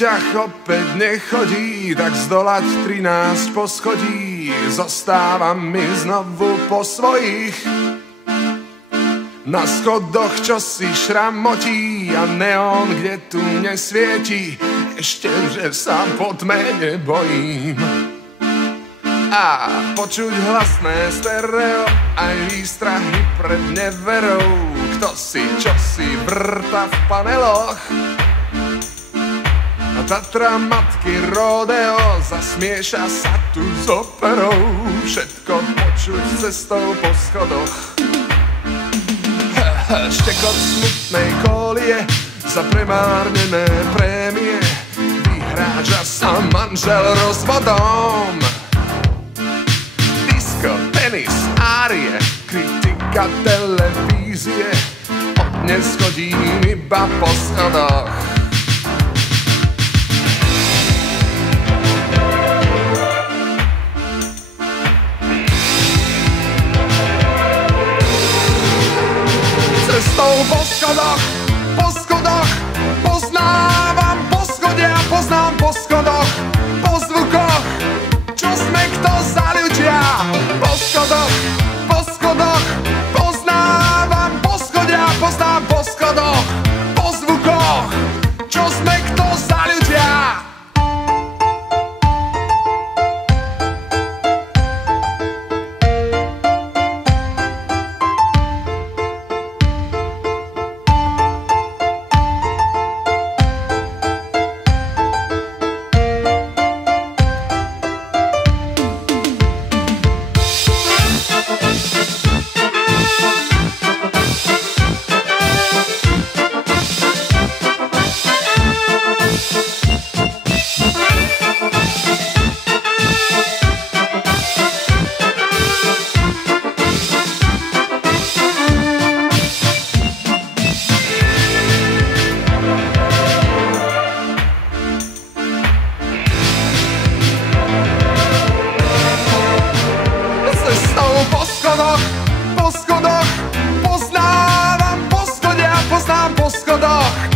Výťah opäť nechodí, tak zdolať 13 poschodí zostáva mi znovu po svojich. Na schodoch čo si šramotí a neón, kde tu nesvieti, ešte, že sa po tme nebojím. A počuť hlasné stereo, aj výstrahy pred neverou, kto si čo si vrta v paneloch. A Tatra matky rodeo zasmieša sa tu s operou, všetko počuť cestou po schodoch. Štekot smutnej kolie za premárnené prémie, vyhráža sa manžel rozvodom. Disko, tenis, árie, kritika televízie, od dnes chodím iba po schodoch. Cestou po schodoch, poznávam poschodia, poznám po schodoch, po zvukoch, čo sme kto za ľudia. Po schodoch, poznávam poschodia, poznám po schodoch, po zvukoch, čo sme kto za ľudia. Po schodoch, poznávam poschodia, poznám po schodoch,